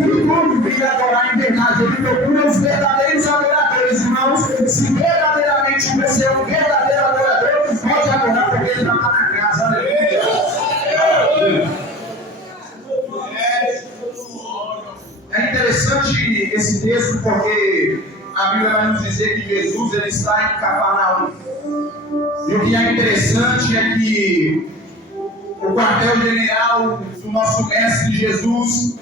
espírito e adorar em verdade. Ele procura os verdadeiros adoradores, irmãos. Se verdadeiramente você é um verdadeiro adorador, pode adorar porque ele não está na casa. Aleluia. É interessante esse texto porque a Bíblia vai nos dizer que Jesus ele está em Cafarnaum. E o que é interessante é que o quartel-general do nosso mestre Jesus,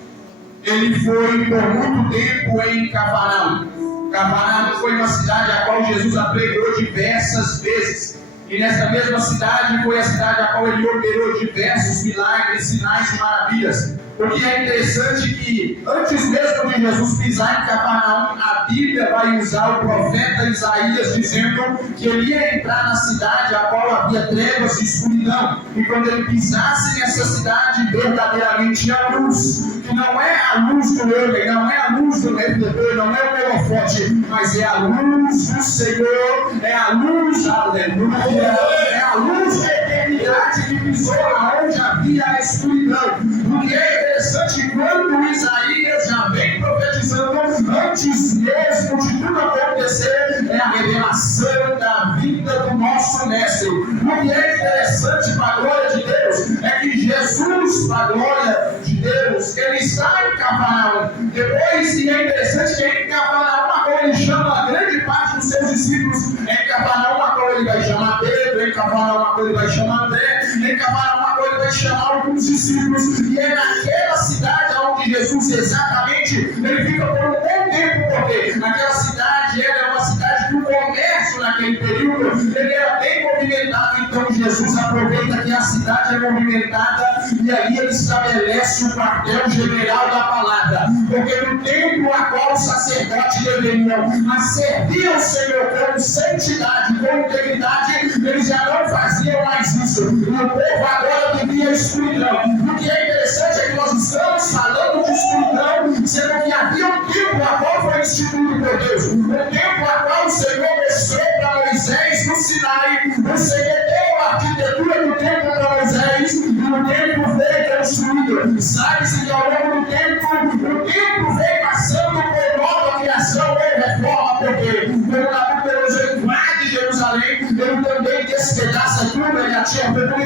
ele foi por muito tempo em Cafarnaum. Cafarnaum foi uma cidade a qual Jesus pregou diversas vezes. E nessa mesma cidade foi a cidade a qual ele operou diversos milagres, sinais e maravilhas. O que é interessante é que antes mesmo de Jesus pisar em Cafarnaum, a Bíblia vai usar o profeta Isaías dizendo que ele ia entrar na cidade a qual havia trevas e escuridão. E quando ele pisasse nessa cidade, verdadeiramente a luz, que não é a luz do homem, não é a luz do refletor, não é o holofote, mas é a luz do Senhor, é a luz, aleluia, é a luz da eternidade que pisou aonde havia a escuridão. O que é interessante, quando Isaías já vem profetizando, antes mesmo de tudo acontecer, é a revelação da vinda do nosso mestre. O que é interessante para a glória de Deus é que Jesus, para a glória de Deus, ele está em Cafarnaum. Depois, e é interessante que em Cafarnaum, a qual ele chama a grande parte dos seus discípulos, em Cafarnaum, a qual ele vai chamar Pedro, em Cafarnaum, a qual ele vai chamar André, em Cafarnaum, a qual ele vai chamar alguns discípulos, e é naquela cidade onde Jesus exatamente, ele fica por um bom tempo, porque naquela cidade era uma cidade do comércio naquele período, ele era bem movimentado, então Jesus aproveita que a cidade é movimentada e ali ele estabelece o quartel-general da palavra, porque no tempo a qual os sacerdotes deveriam servir ao Senhor com santidade, com integridade, eles já não faziam mais isso, e o povo agora vivia a escuridão. O que é interessante é que nós estamos falando de escuridão, sendo que havia um tempo a qual foi instituído por Deus, o tempo a qual o Senhor mostrou para Moisés no Sinai, o Senhor deu a arquitetura do templo para Moisés, e o templo veio construído. Sabe-se que ao longo do tempo, o templo veio passando por nova criação e reforma, porque quando Nabucodonosor invade Jerusalém, ele também despedaça tudo, ele atira tudo, e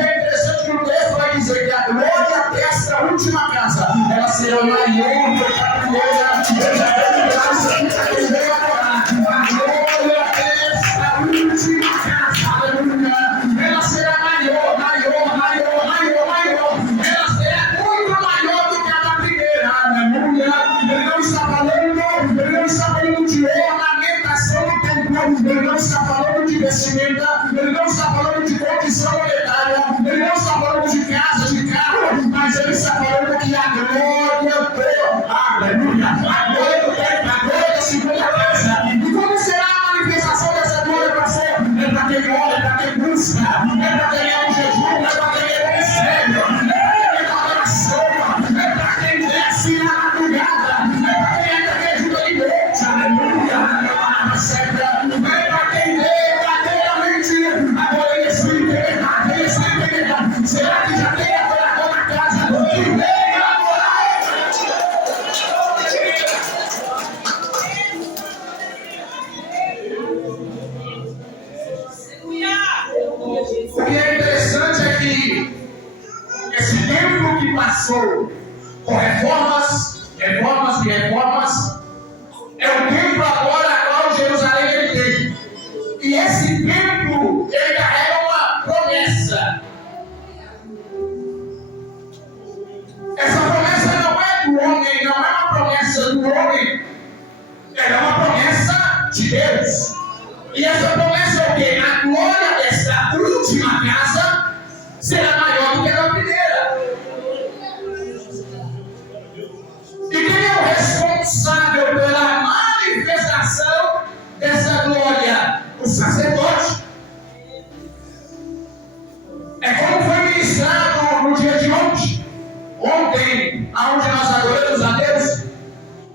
é interessante que o texto vai dizer que a glória desta última casa, ela será maior do que a primeira. Eu já tenho graça que ele veio adorar. A glória desta última casa, aleluia, ela será maior. Ela será muito maior do que a da primeira, aleluia. Ele não está falando de ornamentação do templo, ele não está falando de vestimenta, ele não está falando de condição monetária, ele não está falando de casa, de carro, mas ele está falando que a glória do, aleluia, a glória do templo, a glória da segunda casa. E como será a manifestação dessa glória, pastor? É para quem ora, é para quem busca, é para quem é um jejum, é para quem é um mistério, é para quem é oração, é para quem desce na madrugada, é para quem ainda ajuda de noite, aleluia, é para quem verdadeiramente agora ele espírito é verdade, será que já tem adorador na casa? Que vem adorar. O que é interessante é que esse tempo que passou com reformas, é o tempo agora a qual Jerusalém ele tem. E esse tempo ele carrega uma promessa. Essa promessa não é do homem, não é uma promessa do homem, ela é uma promessa de Deus. E essa promessa é o quê? A glória desta última casa será maior do que a da primeira. E quem é o responsável pela manifestação dessa glória? O sacerdote. É como foi ministrado no dia de ontem, aonde nós adoramos a Deus,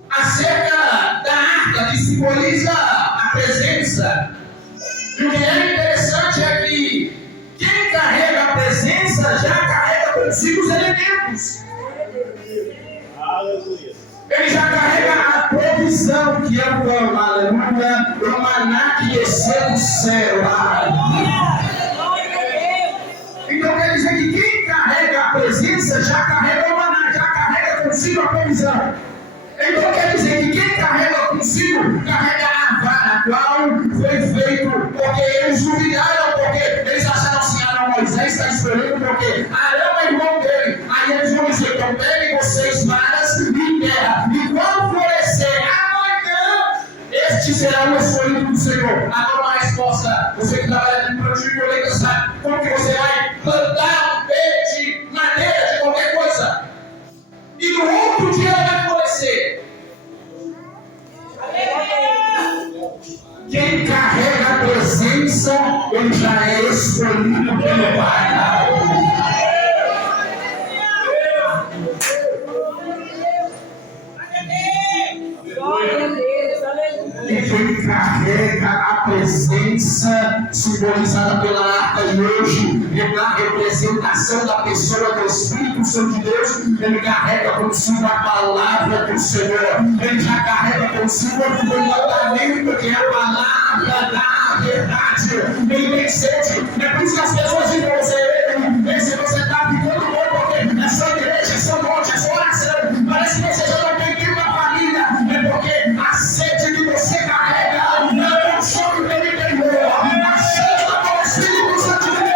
acerca da arca que simboliza a presença. E o que é interessante é que quem carrega a presença já carrega consigo os elementos. Ele já carrega a provisão, que é o pão, aleluia, o maná que desceu do céu, aleluia. Então quer dizer que quem carrega a presença já carrega o maná, já carrega consigo a provisão. Então quer dizer que quem carrega consigo, carrega a vara, qual foi feito, porque eles duvidaram, porque eles acharam assim, Moisés está esperando, porque Arão é irmão dele. Aí eles vão dizer, então peguem vocês varas e terra, e quando florescer amanhã, este será o escolhido do Senhor. Agora uma resposta, você que trabalha no plantio de colheita sabe como que você vai plantar um pé de madeira, de qualquer coisa, e no outro dia ela vai florescer. Quem carrega a presença, ele já é escolhido pelo Pai. E quem carrega a presença, simbolizada pela arca de hoje, na representação da pessoa do Espírito Santo de Deus, ele carrega consigo a palavra do Senhor. Ele já carrega consigo o mandamento, que é a palavra da verdade. Ele tem sede. É por isso que as pessoas dizem para você, se você está ficando bom, porque é só igreja, é só monte, é só oração. Parece que você já não tem tempo na família. É porque a sede que você carrega não é um choque pelo interior. A sede do Espírito Santo de Deus.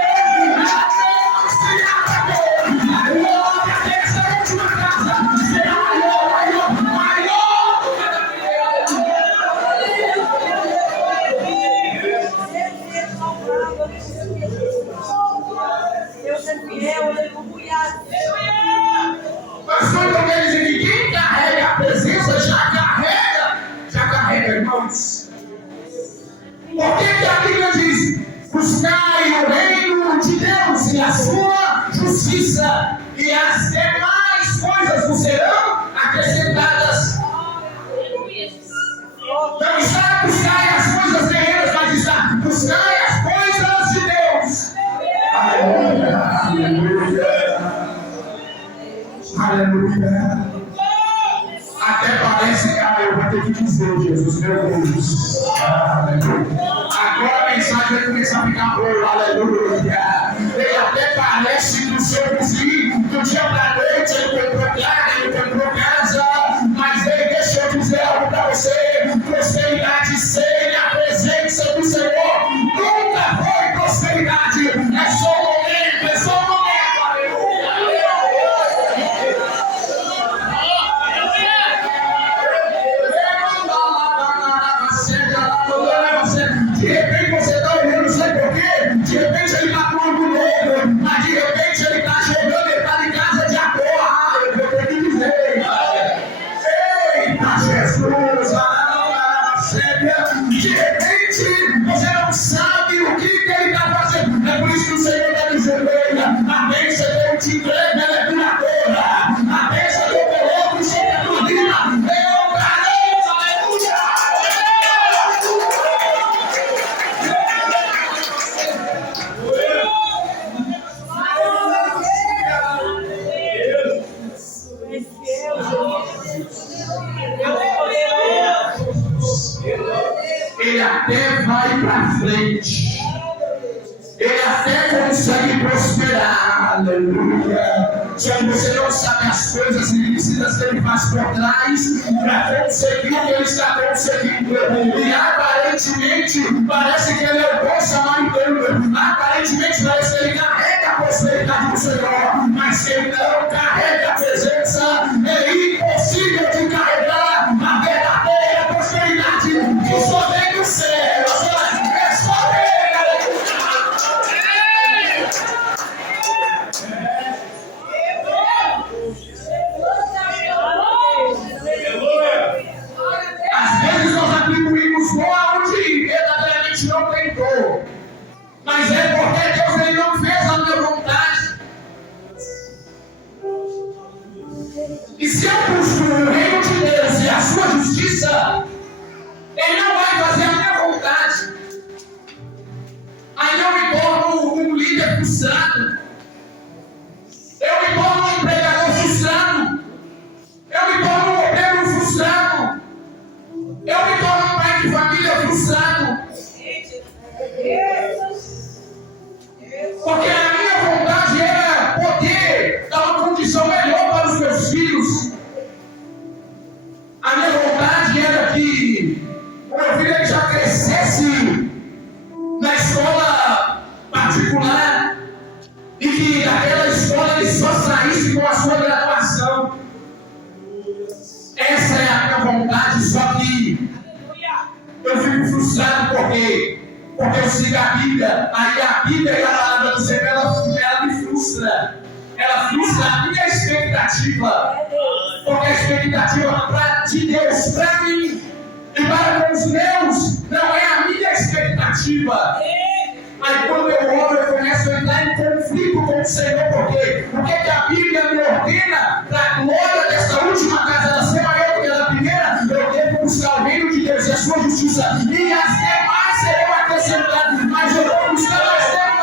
Pastor, então quer dizer que quem carrega a presença já carrega, irmãos. Por que a Bíblia diz: buscai o reino de Deus e a sua justiça, e as demais coisas vos serão acrescentadas? Não está buscai as coisas terrenas, mas está buscai as coisas de Deus. Aleluia, aleluia, aleluia. Até parece, cara, eu vou ter que dizer, Jesus, meu Deus. Aleluia. Agora a mensagem vai começar a ficar boa, aleluia. E até parece que o seu vizinho, do dia para noite, ele comprou carne, ele comprou casa, mas ele deixou de dizer algo para você: prosperidade sem a presença do Senhor nunca foi prosperidade. É só um momento, é só um momento. De repente você está olhando, sabe por quê? De repente ele está com algo novo, mas de repente ele está chegando, ele está em casa de agora. Eu vou ter que dizer: eita Jesus, de repente você não sabe o que ele está fazendo. É por isso que o Senhor está dizendo: a bênção que eu te entrego, ela é duradoura. A bênção que eu coloco sobre a tua vida, eu garanto, aleluia. Ele até vai para frente, ele até consegue prosperar, aleluia. Só que você não sabe as coisas ilícitas que ele faz por trás para conseguir o que ele está conseguindo. E aparentemente parece que ele é o bom samaritano, aparentemente parece que ele carrega a prosperidade do Senhor, mas ele não carrega a presença. É impossível de carregar a verdadeira prosperidade que só vem do céu. É só ele, aleluia. Às vezes nós atribuímos dor aonde verdadeiramente não tem dor, mas é porque Deus ele não fez a minha vontade. E se eu vontade, só que eu fico frustrado porque eu sigo a Bíblia. Aí a Bíblia e a palavra do Senhor, ela me frustra. Ela frustra a minha expectativa. Porque a expectativa de Deus para mim e para com os meus não é a minha expectativa. Aí quando eu oro, eu começo a entrar em conflito com o Senhor, porque o que a Bíblia me ordena para a glória dessa última casa, ela ser maior do que a da primeira, eu devo buscar o reino de Deus e a sua justiça, e as demais serão acrescentadas, mas eu vou buscar as demais.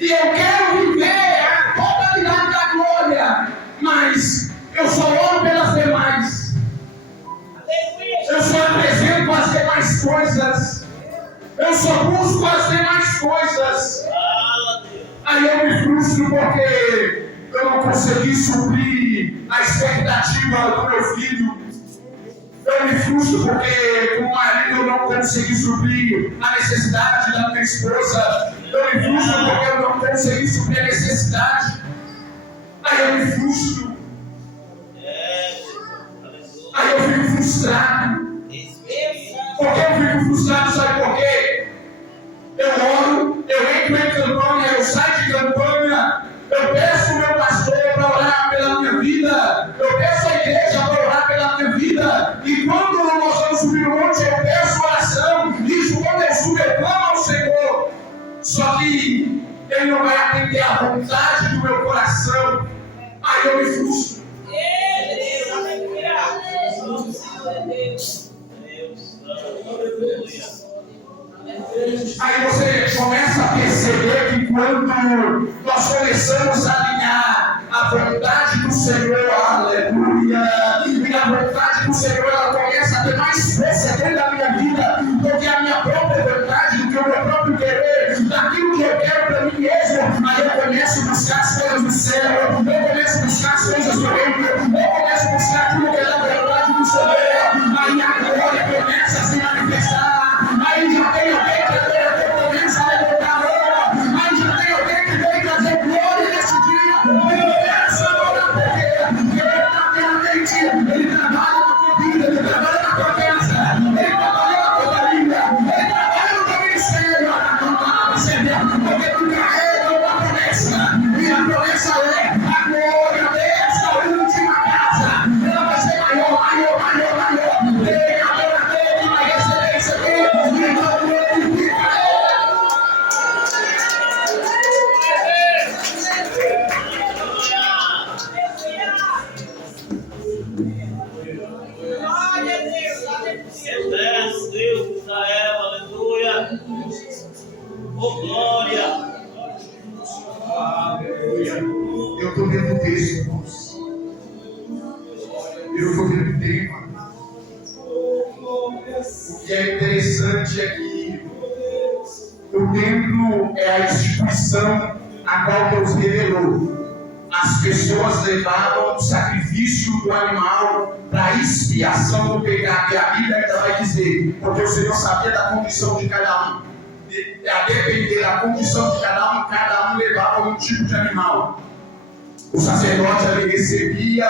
E eu quero viver a totalidade da glória, mas eu só oro pelas demais. Eu só apresento as demais coisas. Eu só busco as demais coisas. Aí eu me frustro porque eu não consegui suprir a expectativa do meu filho. Eu me frustro porque com o marido eu não consegui suprir a necessidade da minha esposa. Eu me frustro porque eu não consegui suprir a necessidade. Aí eu me frustro. Aí eu fico frustrado. Por que eu fico frustrado? Sabe por quê? Eu oro, eu entro em campanha, eu saio de campanha, eu peço o meu pastor para orar pela minha vida, eu peço a igreja para orar pela minha vida, e quando nós vamos subir o monte, eu peço oração, e quando eu subo, eu clamo ao Senhor. Só que Ele não vai atender a vontade do meu coração. Aí eu me frustro. Aí você começa a perceber que quando nós começamos a alinhar a vontade do Senhor, aleluia, e a vontade do Senhor, ela começa a ter mais força dentro da minha vida do que a minha própria vontade, do que o meu próprio querer, daquilo que eu quero para mim mesmo. Aí eu começo a buscar as coisas do céu, eu começo a buscar as coisas do reino, eu começo a buscar aquilo que é da vontade do Senhor. Aí a glória começa a se manifestar. Aí já tem alguém que começa a levantar a mão. Aí já tem alguém que vem trazer glória nesse dia. Ele começa a orar porque ele trabalha na tua vida, ele trabalha na tua casa, ele trabalha na tua família, ele trabalha no teu ministério. Porque tu carrega uma promessa, e a promessa é a glória dessa última casa. Ela vai ser maior, maior, maior, maior. Ele vai receber isso aqui. Deus de Israel, aleluia. Oh, glória. Aleluia. Eu estou vendo o texto, irmãos. Eu estou vendo o tema. O que é interessante é que o templo é a instituição a qual Deus revelou. As pessoas levavam o sacrifício do animal para a expiação do pecado. E a Bíblia ainda vai dizer, porque o Senhor sabia da condição de cada um. A depender da condição de cada um levava um tipo de animal. O sacerdote ali recebia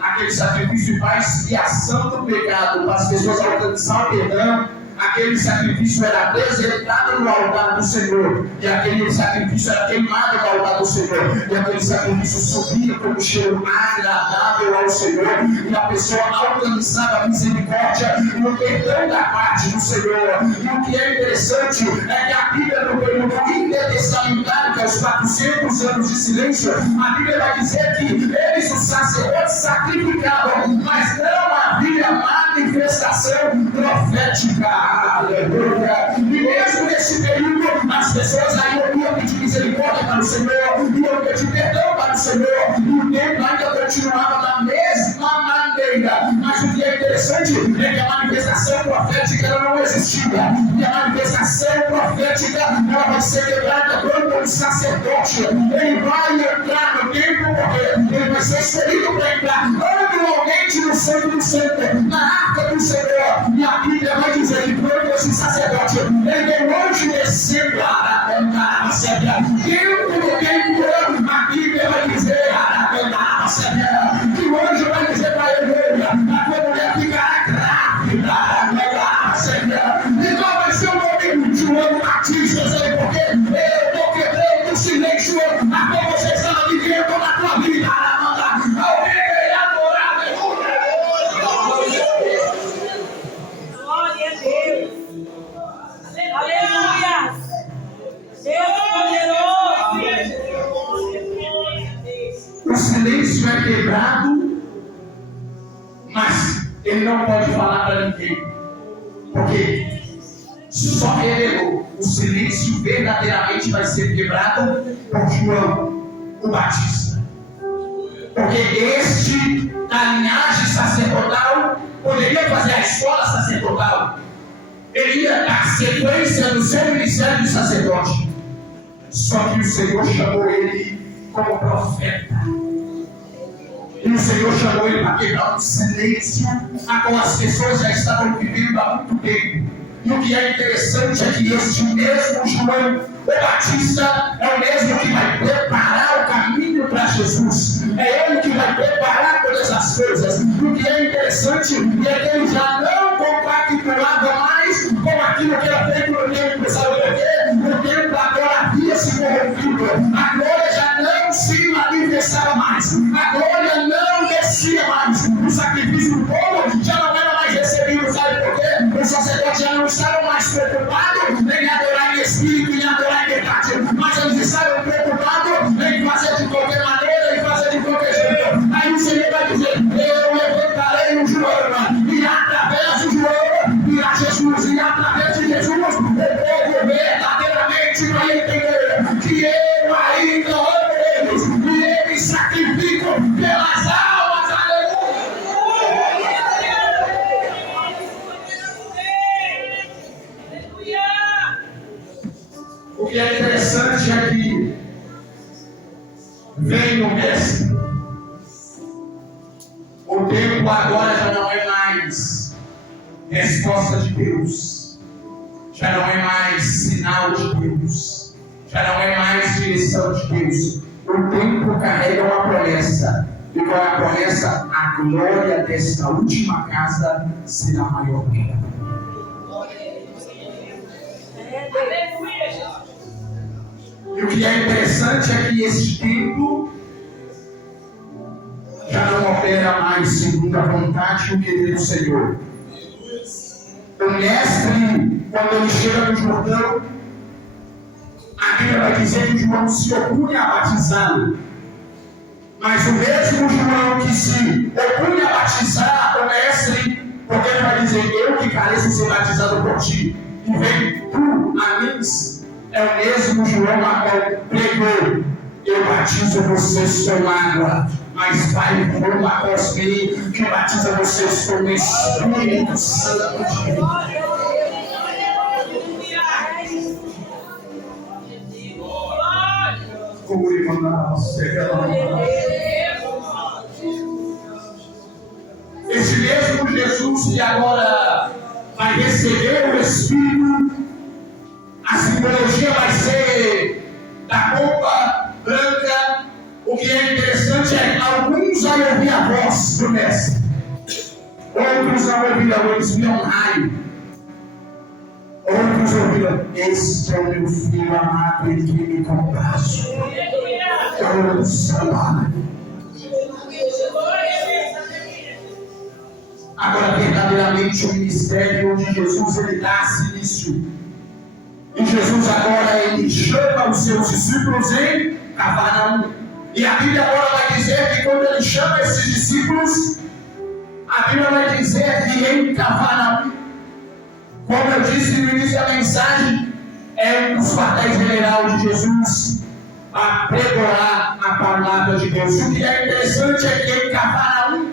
aquele sacrifício para a expiação do pecado, para as pessoas alcançar o perdão. Aquele sacrifício era apresentado no altar do Senhor, e aquele sacrifício era queimado no altar do Senhor, e aquele sacrifício subia como cheiro agradável ao Senhor, e a pessoa alcançava a misericórdia e o perdão da parte do Senhor. E o que é interessante é que a Bíblia, no período intertestamentário, que é os 400 anos de silêncio, a Bíblia vai dizer que eles, os sacerdotes, sacrificavam, mas não havia manifestação profética. Aleluia! E mesmo nesse período, as pessoas ainda iam pedir misericórdia para o Senhor, iam pedir perdão para o Senhor, e o tempo ainda continuava da mesma maneira. Mas o que é interessante é que a manifestação profética ela não existia, e a manifestação profética ela vai ser quebrada quando o sacerdote ele vai entrar no templo, porque ele vai ser escolhido para entrar anualmente no centro do centro, na arca do Senhor. E a Bíblia vai dizer que quando esse sacerdote ele vem hoje descendo para cantar a sede, dentro do silêncio é quebrado, mas ele não pode falar para ninguém, porque só revelou. O silêncio verdadeiramente vai ser quebrado por João o Batista, porque este da linhagem sacerdotal poderia fazer a escola sacerdotal, ele ia dar sequência no seu ministério de sacerdote, só que o Senhor chamou ele como profeta. E o Senhor chamou ele para quebrar um silêncio a qual as pessoas já estavam vivendo há muito tempo. E o que é interessante é que este mesmo João o Batista é o mesmo que vai preparar o caminho para Jesus. É ele que vai preparar todas as coisas. E o que é interessante é que ele já não compactuava mais com aquilo que era feito no templo. Sabe por quê? O templo agora havia se corrompido. A glória já não se manifestava mais. A glória não descia mais. O sacrifício do povo já não era mais recebido. Sabe por quê? Os sacerdotes já não estavam mais preocupados em adorar em espírito e em adorar em verdade, mas eles estavam preocupados em fazer de qualquer maneira e fazer de qualquer jeito. Aí o Senhor vai dizer: eu levantarei o João, e através do João virá Jesus, e através de Jesus o povo verdadeiramente vai entender que eu ainda amo eles, e eles sacrificam pelas almas. Aleluia! O que é interessante é que vem o mestre. O tempo agora já não é mais resposta de Deus, já não é mais sinal de Deus, já não é mais direção de Deus. O tempo carrega uma promessa. E qual é a promessa? A glória desta última casa será maior que ela. E o que é interessante é que esse tempo já não opera mais segundo a vontade e o querer do Senhor. O mestre, quando ele chega no Jordão, a Bíblia vai dizer que João se opunha a batizá-lo. Mas o mesmo João que se opunha a batizar o mestre, porque ele vai dizer: eu que careço ser batizado por ti, e vem tu a mim. É o mesmo João a qual pregou: eu batizo vocês com água, mas vai vir após mim que batiza vocês com o Espírito Santo de Deus. Esse mesmo Jesus que agora vai receber o Espírito, a simbologia vai ser da roupa branca. O que é interessante é que alguns vão ouvir a voz do mestre, outros vão ouvir a voz de um raio, outros ouviram: este é o meu filho amado em quem me comprazo. Eu sou. Agora, verdadeiramente, o ministério onde Jesus ele dá-se início. E Jesus agora ele chama os seus discípulos em Cafarnaum. E a Bíblia agora vai dizer que quando ele chama esses discípulos, a Bíblia vai dizer que em Cafarnaum, como eu disse no início da mensagem, é um dos quartéis-general de Jesus a pregoar a palavra de Deus. O que é interessante é que em Cafarnaum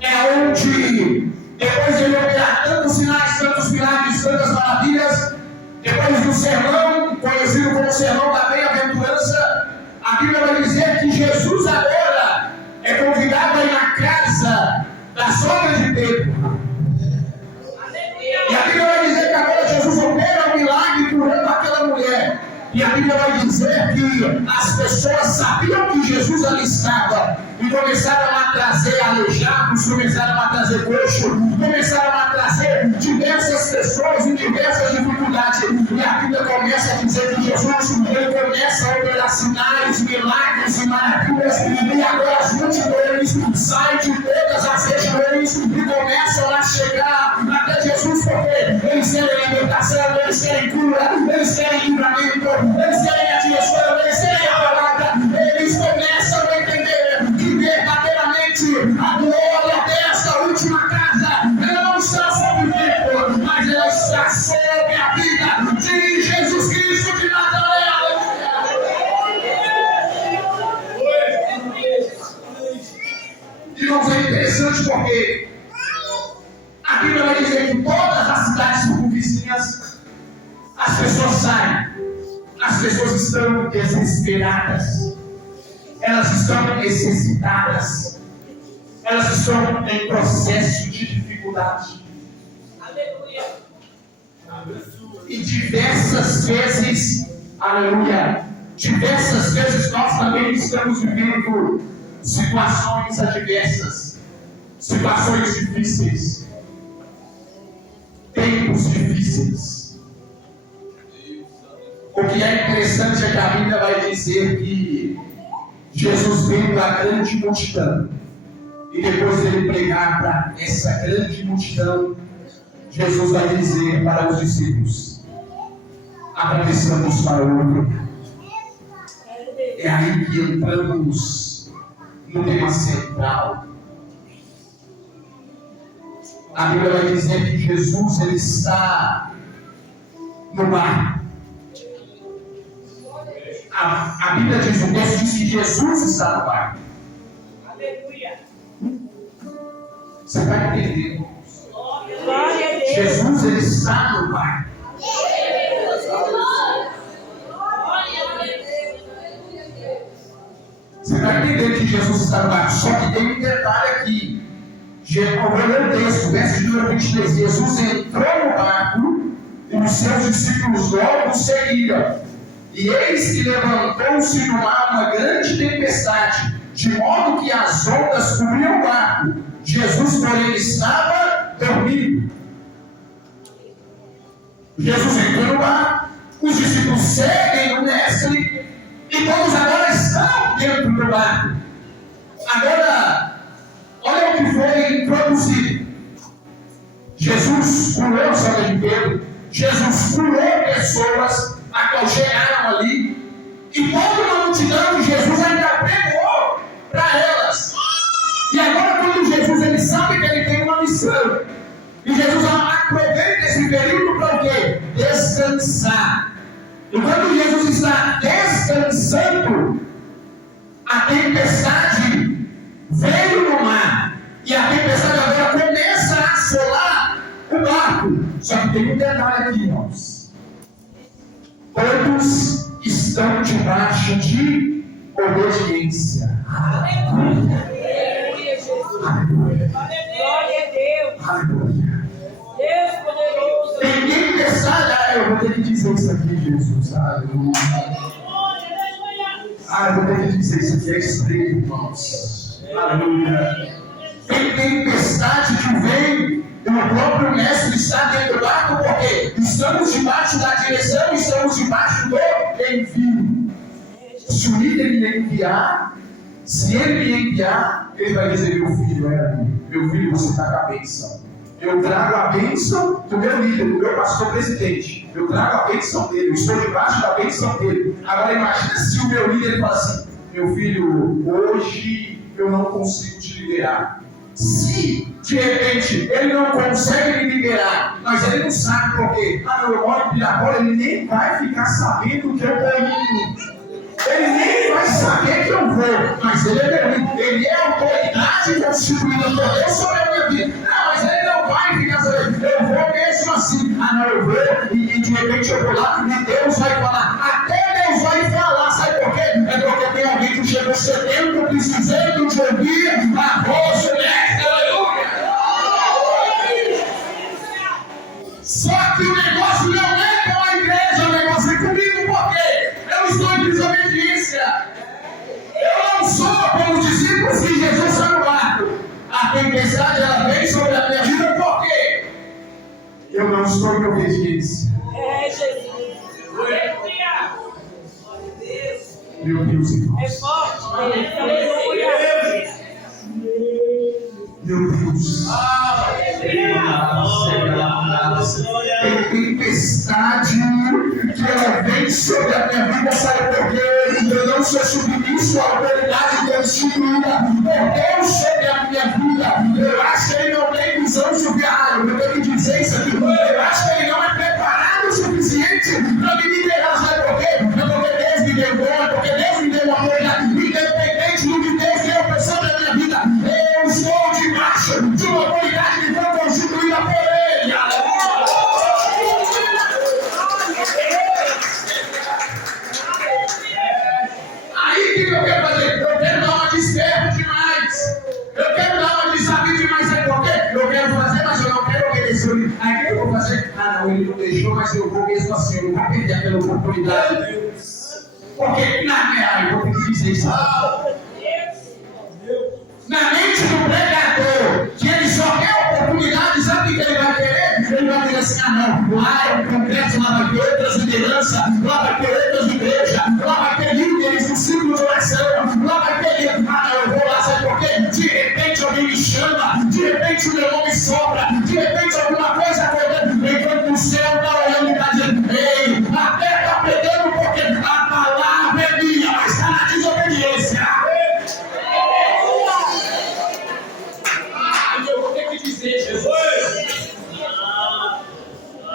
é onde, depois de ele operar tantos sinais, tantos milagres, tantas maravilhas, depois do sermão, conhecido como sermão da bem-aventurança, a Bíblia vai dizer que Jesus agora é convidado a ir na casa da sogra de Pedro. E a Bíblia vai dizer que agora Jesus opera um milagre curando aquela mulher. E a Bíblia vai dizer que as pessoas sabiam que Jesus ali estava e começaram a trazer aleijados, começaram a trazer coxo, começaram a trazer diversas pessoas em diversas dificuldades. E a Bíblia começa a dizer que Jesus ele começa a operar sinais, milagres e maravilhas. E agora as multidões saem de todas as regiões e começam a chegar até Jesus, porque eles querem libertação, eles querem cura, eles querem livramento, eles querem a direção, eles querem a palavra. Eles começam a entender porque a Bíblia vai dizer que todas as cidades circunvizinhas, as pessoas saem, as pessoas estão desesperadas, elas estão necessitadas, elas estão em processo de dificuldade. E diversas vezes, aleluia, diversas vezes nós também estamos vivendo situações adversas, situações difíceis, tempos difíceis. O que é interessante é que a Bíblia vai dizer que Jesus veio da grande multidão, e depois de ele pregar para essa grande multidão, Jesus vai dizer para os discípulos: atravessamos para o outro lado. É aí que entramos no tema central. A Bíblia vai dizer que Jesus ele está no mar. A Bíblia diz, o texto diz que Jesus está no mar. Aleluia. Você vai entender. Glória a Deus. Jesus ele está no mar. Você vai entender que Jesus está no mar. Só que tem um detalhe aqui. O primeiro texto, verso de número 23. Jesus entrou no barco e os seus discípulos logo o seguiram. E eis que levantou-se no mar uma grande tempestade, de modo que as ondas cobriam o barco. Jesus, porém, estava dormindo. Jesus entrou no barco, os discípulos seguem o mestre, e todos agora estão dentro do barco. Agora, olha o que foi introduzido. Jesus curou a sogra de Pedro, Jesus curou pessoas a qual chegaram ali, e toda uma multidão, Jesus ainda pregou para elas. E agora, quando Jesus ele sabe que ele tem uma missão, e Jesus aproveita esse período para o quê? Descansar. E quando Jesus está descansando, a tempestade veio no mar, e a tempestade agora começa a assolar o barco. Só que tem um detalhe aqui, irmãos. Todos estão debaixo de obediência. Aleluia. Aleluia. Glória a Deus. Aleluia. Deus poderoso. Tem tempestade. Eu vou ter que dizer isso aqui, Jesus. Aleluia. Eu vou ter que dizer isso aqui. É estranho, irmãos. Aleluia. Tem tempestade que vem. E o próprio mestre está dentro do barco, porque estamos debaixo da direção, estamos debaixo do envio. Se o líder me enviar, se ele me enviar, ele vai dizer: meu filho, meu filho, você está com a bênção. Eu trago a bênção do meu líder, do meu pastor presidente. Eu trago a bênção dele, eu estou debaixo da bênção dele. Agora imagina se o meu líder fala assim: meu filho, hoje eu não consigo te liberar. Se de repente ele não consegue me liberar, mas ele não sabe por quê. Eu moro em Pirapora, ele nem vai ficar sabendo que eu estou indo. Ele nem vai saber que eu vou, mas ele é meu líder. Ele é a autoridade constituída por Deus sobre a minha vida. Mas ele não vai ficar sabendo. Eu vou mesmo assim. Eu vou e de repente eu vou lá e Deus vai falar. Até Deus vai falar. Sabe por quê? É porque tem alguém que chegou sedento, precisando de ouvir a voz do mestre. Aleluia! Só que o negócio não é com a igreja, o negócio é comigo, porque eu estou em desobediência. Eu não sou como os discípulos que Jesus está no barco. A tempestade ela vem sobre a minha vida, por quê? Eu não estou em obediência. Jesus. Meu Deus, irmãos. É forte, Deus. Aleluia. Meu Deus. Tem tempestade que ela vem sobre a minha vida, sabe por quê? Eu não sou submisso à autoridade constituída por Deus sobre a minha vida. Eu acho que ele não tem visão suficiente. Eu tenho que dizer isso aqui. Eu acho que ele não é preparado o suficiente para me liderar, sabe por quê? É porque Deus me deu dom, é porque Deus me deu autoridade. Independente do que Deus deu sobre a minha vida, eu estou debaixo mas eu vou mesmo assim, eu não vou perder aquela oportunidade. Porque na minha, eu vou ter que dizer isso. Na mente do pregador, que ele só quer oportunidade, sabe o que ele vai querer? Ele vai dizer assim, não, lá é um congresso, lá vai ter outras lideranças, lá vai ter outras igrejas, lá vai ter líderes do ciclo de oração, lá vai ter líderes, não, eu vou lá, sabe por quê? De repente alguém me chama, de repente o meu nome sobra, de repente alguma coisa acontece, enquanto o céu está olhando e está dizendo, ei, a terra está pegando porque a palavra é minha, mas está na desobediência.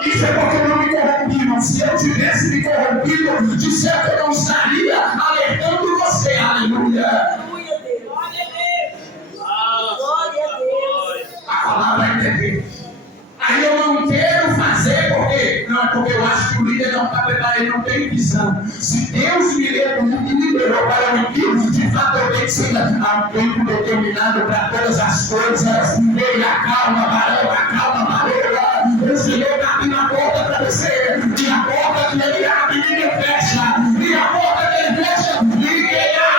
Isso é porque eu não me corrompi, irmão. Se eu tivesse me corrompido, de certo eu não estaria alertando você. Aleluia. Glória a Deus. A palavra é entender. Aí eu não quero fazer porque não é porque eu acho que o líder não está preparado, ele não tem visão. Se Deus me liberou para o impio, de fato eu tenho que ser há um tempo determinado para todas as coisas. Ei, acalma, varão, acalma, varão. O Senhor está abrindo a porta para você. E a porta que ele abre, ninguém fecha. E a porta que ele fecha, ninguém abre.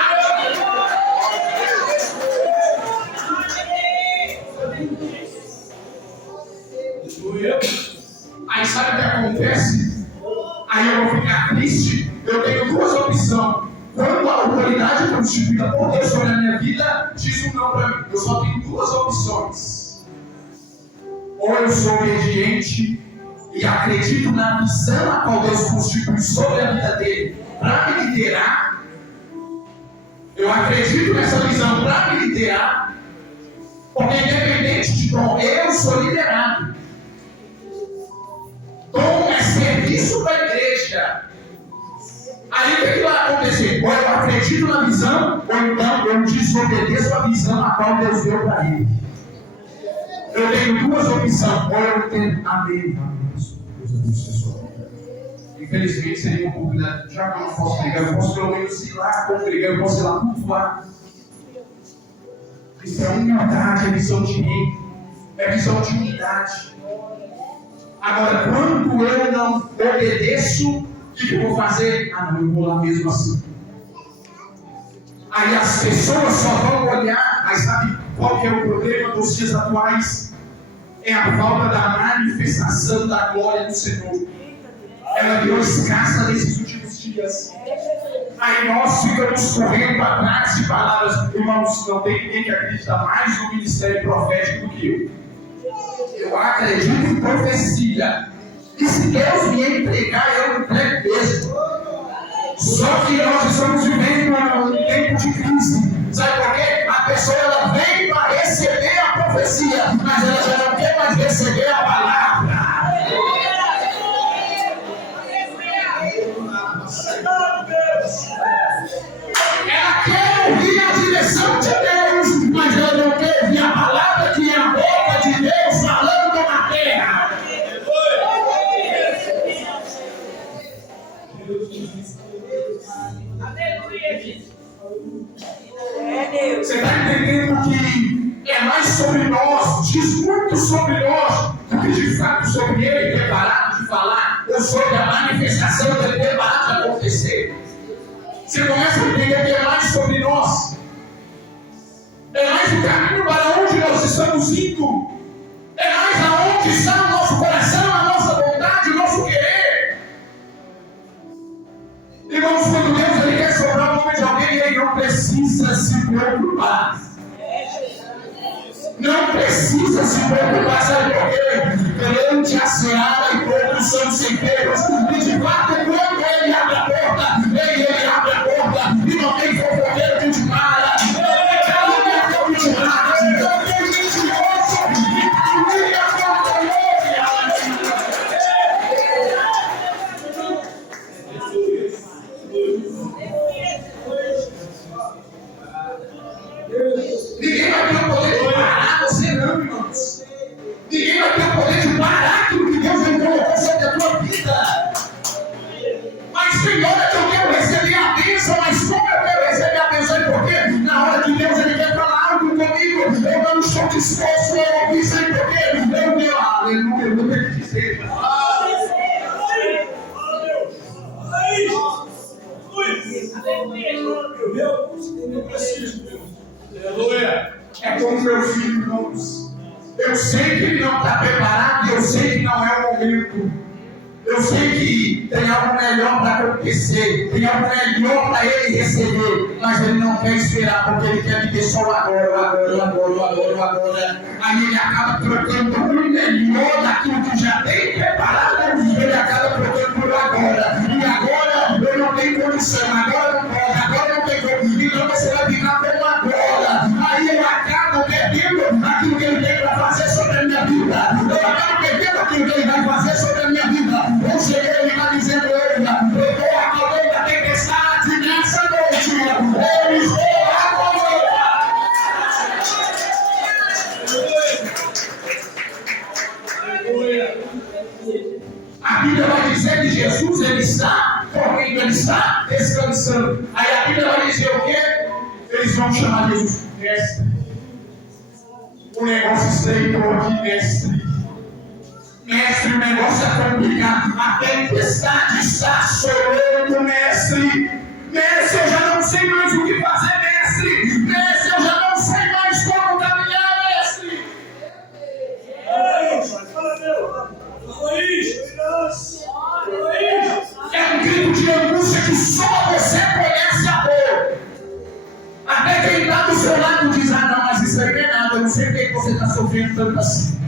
Aí sabe o que acontece? Aí eu vou ficar triste. Eu tenho duas opções. Quando a autoridade constituída por Deus sobre a minha vida diz um não para mim, eu só tenho duas opções. Ou eu sou obediente e acredito na missão a qual Deus constitui sobre a vida dele para me liderar. Eu acredito nessa visão para me liderar. Porque independente de dom, eu sou liderado. Dom é serviço para a igreja. Aí o que vai acontecer? Ou eu acredito na visão, ou então eu desobedeço a visão a qual Deus deu para ele. Eu tenho duas opções. Ou eu tenho. Amém. Infelizmente seria um pouco, né? Já que eu não posso pregar, eu posso pelo menos ir lá congregar, eu posso ir lá cultuar. Isso é humildade, é visão de reino, é visão de unidade. Agora, quando eu não obedeço, o que eu vou fazer? Ah, não, eu vou lá mesmo assim. Aí as pessoas só vão olhar, mas sabe qual que é o problema dos dias atuais? É a falta da manifestação da glória do Senhor. Ela virou escassa nesses últimos dias. Aí nós ficamos correndo atrás de palavras. Irmãos, não tem ninguém que acredita mais no ministério profético do que eu. Eu acredito em profecia. E se Deus me entregar, eu entrego mesmo. Só que nós estamos vivendo um tempo de crise. Sabe por quê? A pessoa ela vem para receber a profecia, mas ela já não quer mais receber a palavra. Ela quer ouvir a direção de Deus, mas ela não quer ouvir a palavra que é a boca de Deus falando na terra. Você está entendendo que é mais sobre nós, diz muito sobre nós, do que de fato sobre ele preparado de falar, ou sobre a manifestação dele preparado de acontecer. Você começa a entender que é mais sobre nós. É mais o caminho para onde nós estamos indo. É mais aonde está o nosso coração, a nossa vontade, o nosso querer. Irmãos, quando Deus ele quer sobrar o nome de alguém, ele não precisa se preocupar. Não precisa se preocupar, sabe por quê? Perante a seara e poucos são ceifeiros. E de fato, quando ele abre a porta, ele abre a porta e não tem fofoqueiro que te para. Ele caluniador que te para. Não tem mentiroso que calunia contra ele. Ninguém vai ter o poder de parar você não, irmãos. Ninguém vai ter o poder de parar aquilo que Deus colocou sobre a tua vida. Mas, Senhor, é que eu quero receber Eu preciso, Deus. Aleluia. É como meu filho, irmãos. Eu sei que ele não está preparado, eu sei que não é o momento. Eu sei que tem algo melhor para acontecer, tem algo melhor para ele receber, mas ele não quer esperar, porque ele quer viver só o agora. Aí ele acaba trocando o melhor daquilo que já tem preparado, ele acaba trocando por agora. E agora eu não tenho condição, agora não pode, agora não tem como, então você vai ficar como agora. Aí eu acabo perdendo aquilo que ele tem para fazer sobre a minha vida. Eu acabo perdendo aquilo que ele vai fazer sobre a minha vida. Eu cheguei, ele está dizendo, eu estou acordando da tempestade nessa noite. Eu estou acordando. A Bíblia vai dizer que Jesus, ele está, porque ele está descansando. Aí a Bíblia vai dizer o quê? Eles vão chamar Jesus de mestre. O negócio estreitou aqui, mestre. Mestre, o negócio é complicado. A tempestade está assolando, mestre. Mestre, eu já não sei mais o que fazer, mestre. Mestre, eu já não sei mais como caminhar, mestre. É um grito de angústia que só você conhece a dor. Até quem está do seu lado diz, não, mas isso aí não é nada. Eu não sei por que você está sofrendo tanto assim.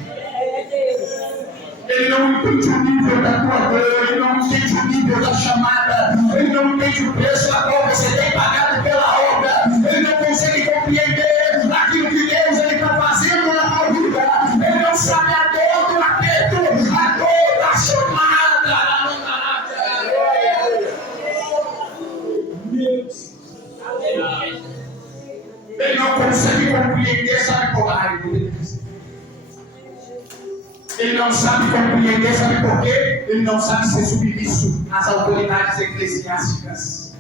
Ele não entende o nível da tua dor, ele não entende o nível da chamada, ele não entende o preço a qual você tem pagado pela obra, ele não consegue compreender aquilo que Deus está fazendo na tua vida, ele não sabe a dor do aperto, a dor da chamada. Ele não consegue compreender, sabe por Ele não sabe compreender, sabe por quê? Ele não sabe ser submisso às autoridades eclesiásticas.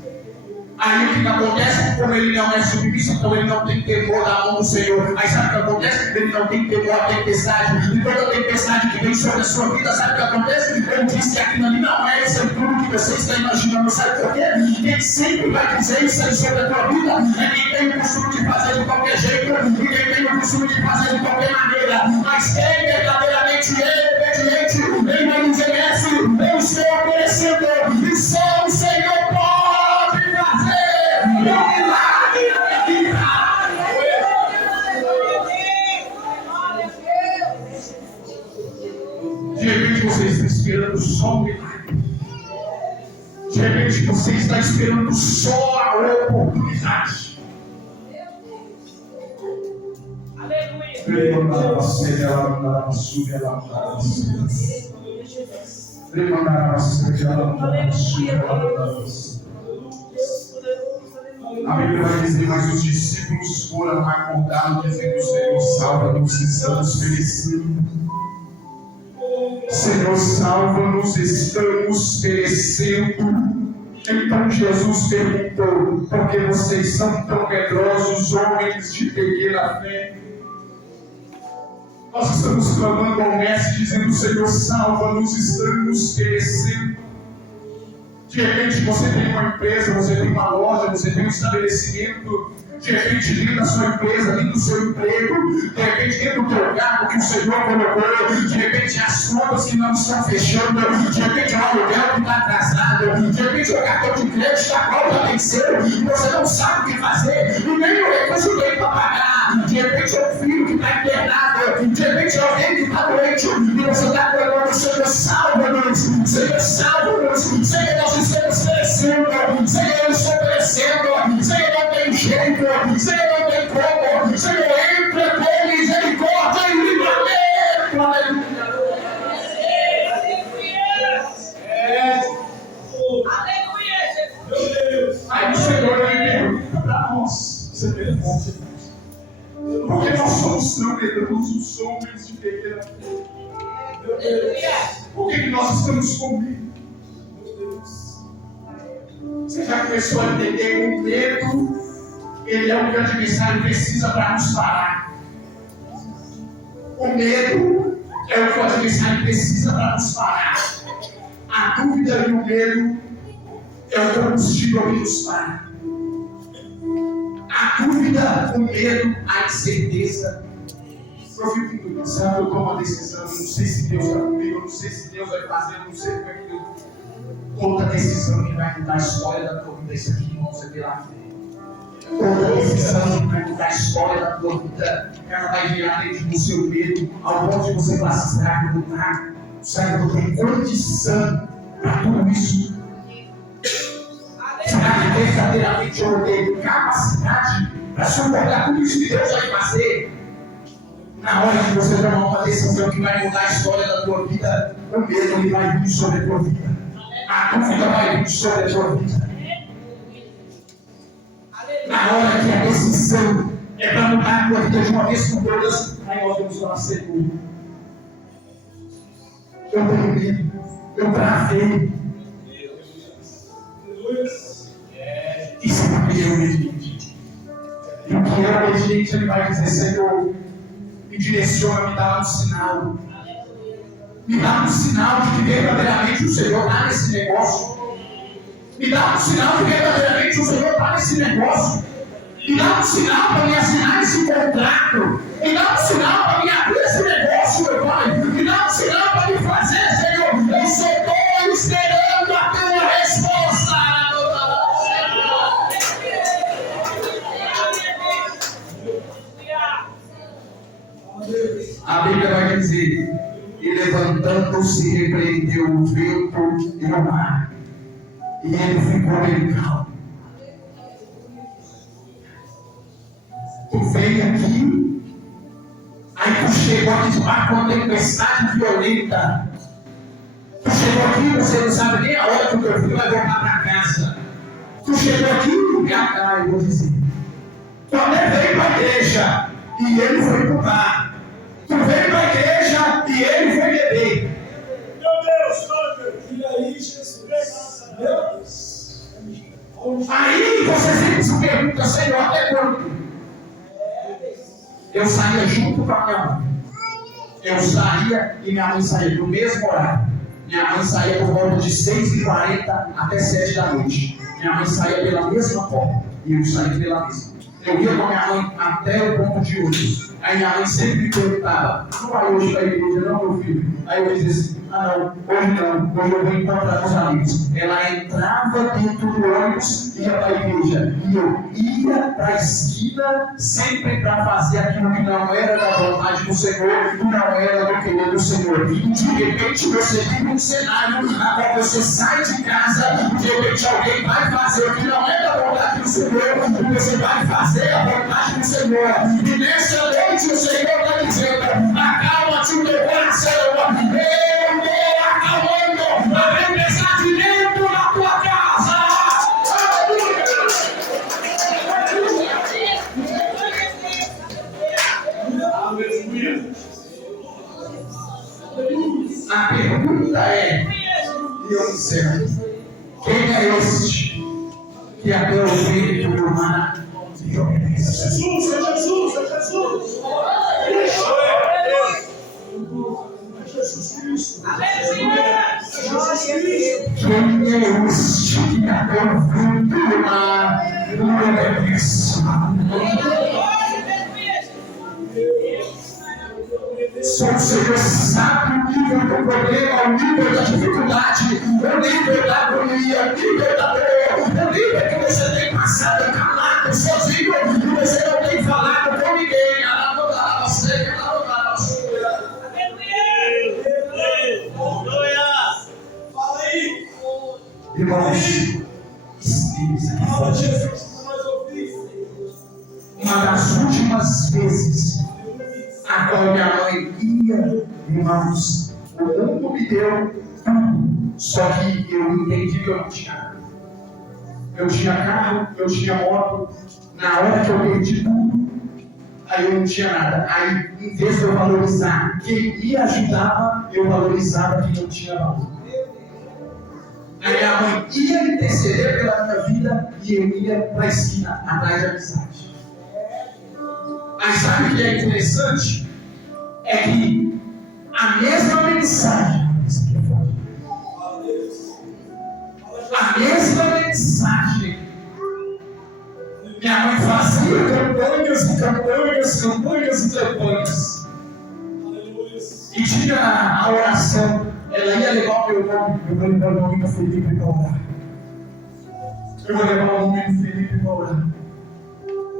Aí o que acontece? Como ele não é submisso, então ele não tem temor da mão do Senhor. Aí sabe o que acontece? Ele não tem temor à tempestade. E toda tempestade que vem sobre a sua vida, sabe o que acontece? Ele diz que aquilo ali não é isso tudo que você está imaginando. Sabe por quê? Quem sempre vai dizer isso aí sobre a tua vida é quem tem o costume de fazer de qualquer jeito e quem tem o costume de fazer de qualquer maneira. Mas quem verdadeiramente é obediente, ele vai dizer, mestre, eu estou oferecendo e só o Senhor pode fazer. De repente você está esperando só um milagre. De repente você está esperando só a oportunidade. A Bíblia vai dizer, mas os discípulos foram acordados, dizendo, Senhor, salva-nos, estamos perecendo. Senhor, salva-nos, estamos perecendo. Então Jesus perguntou, por que vocês são tão medrosos, homens de pequena fé? Nós estamos clamando ao Mestre, dizendo, Senhor, salva-nos, estamos perecendo. De repente você tem uma empresa, você tem uma loja, você tem um estabelecimento. De repente dentro da sua empresa, dentro do seu emprego, de repente dentro do teu cargo que o Senhor colocou, de repente as contas que não estão fechando, de repente o aluguel que está atrasado, de repente o cartão de crédito está qual já venceu, e você não sabe o que fazer, e nem o recurso tem para pagar, de repente é um filho que está internado, de repente é alguém que está doente, e você está clamando, Senhor, salva-nos, Senhor, salva-nos, Senhor, nós estamos perecendo, Senhor, eu estou perecendo, Senhor, não tem jeito, Senhor, não tem como, Senhor, entra com misericórdia e livramento, aleluia. Aí o Senhor ele pergunta para nós, você pergunta, porque nós somos tão medrosos, homens de pequena fé? Por que nós estamos com medo? Você já começou a entender que o medo, ele é o que o adversário precisa para nos parar. O medo é o que o adversário precisa para nos parar. A dúvida e o medo é o combustível que nos para. A dúvida, o medo, a incerteza. Eu fico pensando, eu tomo uma decisão, eu não sei se Deus está comigo, eu não sei se Deus vai fazer, eu não sei como é que Deus. Toda decisão que vai mudar a história da tua vida, isso aqui, irmãos, é pela fé. Toda decisão que vai mudar a história da tua vida, ela vai virar dentro do seu medo, ao ponto de você falar assim: será que eu vou estar? Será que eu tenho condição para tudo isso? Será que verdadeiramente eu tenho capacidade para suportar tudo isso que Deus vai fazer? Na hora que você tomar uma decisão que vai mudar a história da tua vida, o medo ele vai vir sobre a tua vida. A dúvida vai vir sobre a tua vida. Na hora que a decisão é para mudar a tua vida de uma vez por todas, aí nós vamos falar: Senhor, eu tenho medo, eu travei. E se não me deu obediente? E o que é obediente, ele vai dizer: Senhor, me direciona, me dá um sinal. Me dá um sinal de que verdadeiramente o Senhor está nesse negócio. Me dá um sinal de que verdadeiramente o Senhor está nesse negócio. Me dá um sinal para me assinar esse contrato. Me dá um sinal para me abrir esse negócio, meu Pai. Me dá um sinal para me fazer, Senhor. Eu só estou esperando a tua resposta. A Bíblia vai dizer: e levantando-se repreendeu o vento e o mar, e ele ficou bem calmo. Tu veio aqui, aí tu chegou aqui debaixo de uma tempestade violenta. Tu chegou aqui, você não sabe nem a hora que o teu filho vai voltar para casa. Tu chegou aqui e eu vou dizer: tu até veio para a igreja e ele foi pro bar. Tu veio para a igreja e ele foi beber. Meu Deus, e aí, Jesus? Meu Deus. Aí você sempre se pergunta: Senhor, até quando? Eu saía junto com a minha mãe. Eu saía e minha mãe saía no mesmo horário. Minha mãe saía por volta de 6h40 até 7 da noite. Minha mãe saía pela mesma porta e eu saía pela mesma. Eu ia com a minha mãe até o ponto de ônibus. Aí minha mãe sempre me perguntava: não vai hoje para a igreja, não, meu filho? Aí eu dizia assim: não, hoje não, hoje eu vou encontrar meus amigos. Ela entrava dentro do ônibus e ia para a igreja. E eu ia para a esquina sempre para fazer aquilo que não era da vontade do Senhor, que não era do querer do Senhor. E de repente você vive um cenário na qual você sai de casa e de repente alguém vai fazer o que não é da vontade do Senhor, e você vai fazer a vontade do Senhor. E nessa noite o Senhor está dizendo: acalma-te o teu coração. Eu estou acalmando a tempestade dentro da tua casa. Aleluia. A pergunta é, e eu encerro: quem é este que até o vento do mar lhe obedece? Jesus, é Jesus, é Jesus. Jesus Cristo. Aleluia. Jesus Cristo. Quem é este que até o vento do mar lhe obedece? Só o Senhor sabe o nível do problema, o nível da dificuldade, o nível da agonia, o nível da dor, o nível que você tem passado calado, sozinho, e você não tem falado com ninguém. Fala aí. Irmãos, Fala, Jesus, para nós ouvir. uma das últimas vezes a qual minha mãe ia, irmãos, o mundo me deu tudo, só que eu entendi que eu não tinha nada. Eu tinha carro, eu tinha moto, na hora que eu perdi tudo, aí eu não tinha nada. Aí, em vez de eu valorizar quem me ajudava, eu valorizava quem não tinha valor. Aí minha mãe ia interceder pela minha vida e eu ia para a esquina, atrás de amizade. Mas sabe o que é interessante? É que a mesma mensagem, a mesma mensagem mensagem. Minha mãe fazia campanhas e campanhas, campanhas e campanhas. E tinha a oração. Ela ia levar o meu nome. Eu vou levar o nome do Felipe para orar. Eu vou levar o nome do Felipe para orar.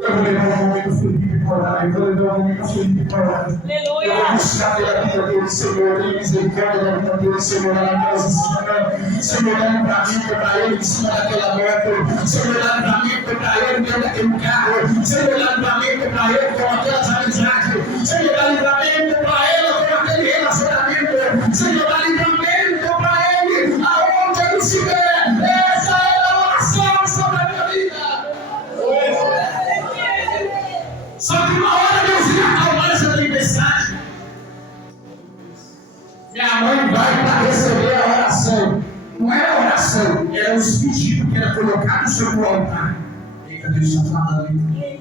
Eu vou levar o nome do Felipe para orar. Eu vou levar o nome do Felipe para orar. Aleluia. Eu vou buscar pela vida dele, Senhor. Tenha misericórdia da vida dele, Senhor. Naquelas esquinas. Senhor, dá livramento para ele em cima daquela moto. Senhor, dá livramento para ele dentro daquele carro. Senhor, dá livramento para ele com aquelas amizades. Senhor, dá livramento para ele com aquele relacionamento. Senhor, dá livramento para ele aonde ele estiver. Essa é a oração sobre a minha vida. Só que uma hora Deus ia acalmar essa tempestade. Minha mãe vai para receber a oração. Não era a oração, era os pedidos que eram colocados sobre o altar. Eita, Deus está falando aí.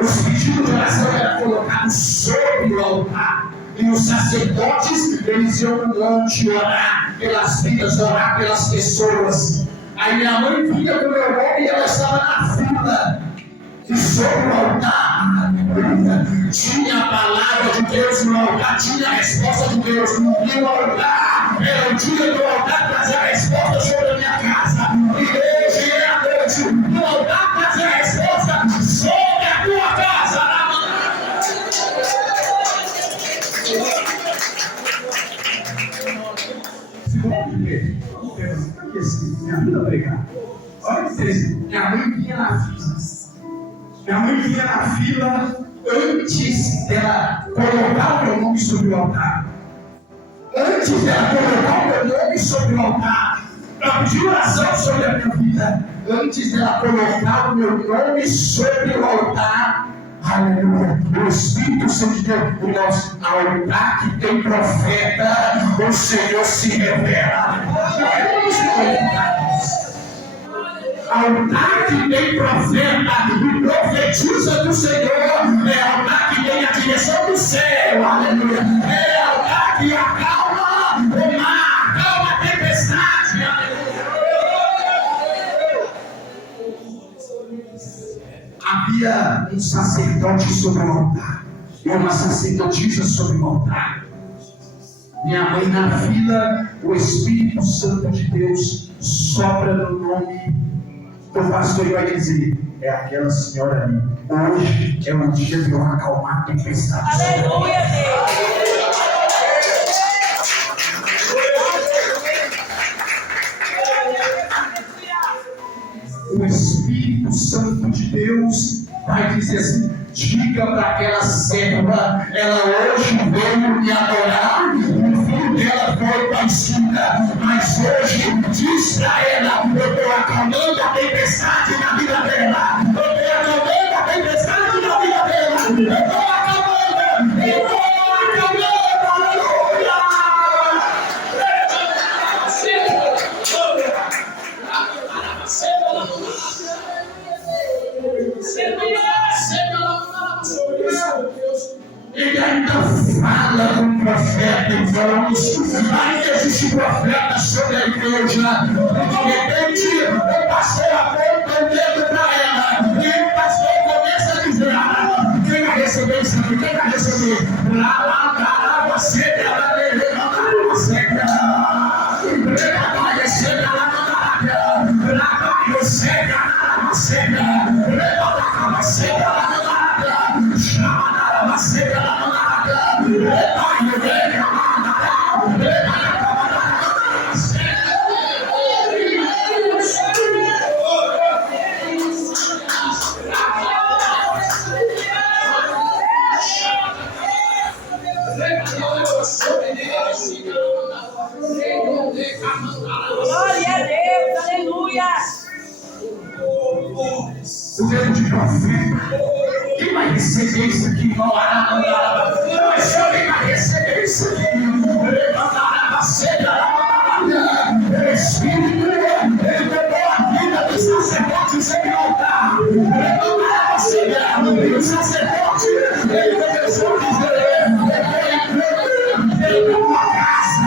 Os pedidos de oração eram colocados sobre o altar. E os sacerdotes, eles iam no monte orar pelas vidas, orar pelas pessoas. Aí minha mãe vinha com o meu nome e ela estava na fila. E sobre o altar, tinha a palavra de Deus no altar, tinha a resposta de Deus. E o altar era o dia do altar trazer a resposta sobre a minha casa. E hoje é a noite do altar trazer a resposta sobre a tua casa. Minha vida pregar. Olha que interessante. Minha mãe vinha na fila. Minha mãe vinha na fila antes dela colocar o meu nome sobre o altar. Antes dela colocar o meu nome sobre o altar. Para pedir oração sobre a minha vida. Antes dela colocar o meu nome sobre o altar. Aleluia. O Espírito Santo de Deus, irmãos, altar que tem profeta, o Senhor se revela. Altar que tem profeta e profetiza do Senhor, é altar que tem a direção do céu. Aleluia. É altar que acalma o mar, acalma a tempestade. Havia um sacerdote sobre o altar e uma sacerdotisa sobre o altar. Minha mãe na fila, o Espírito Santo de Deus sopra no nome do pastor e vai dizer: é aquela senhora ali. Hoje é o dia de eu acalmar a tempestade. Aleluia, Deus. O Espírito Santo de Deus vai dizer assim: diga para aquela serva, ela hoje veio me adorar, o filho dela foi para a esquina, mas hoje diz para ela: eu estou acalmando a tempestade na vida dela, eu estou acalmando a tempestade na vida dela, eu estou acalmando, aleluia! Ele ainda fala com o profeta, irmãos. Ainda existe profeta sobre a igreja. De repente, o pastor aponta o dedo para ela. E o pastor começa a dizer: quem vai receber isso aqui? Quem vai receber? Lá, você, Glória a Deus, aleluia. O dedo de profeta. Quem vai receber isso aqui? Mas quem vai receber isso aqui? O Espírito, ele pegou a vida dos sacerdotes sem altar. O sacerdote, ele começou a dizer: ele pegou a casa.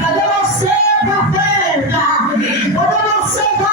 Cadê você, profeta? Cadê você,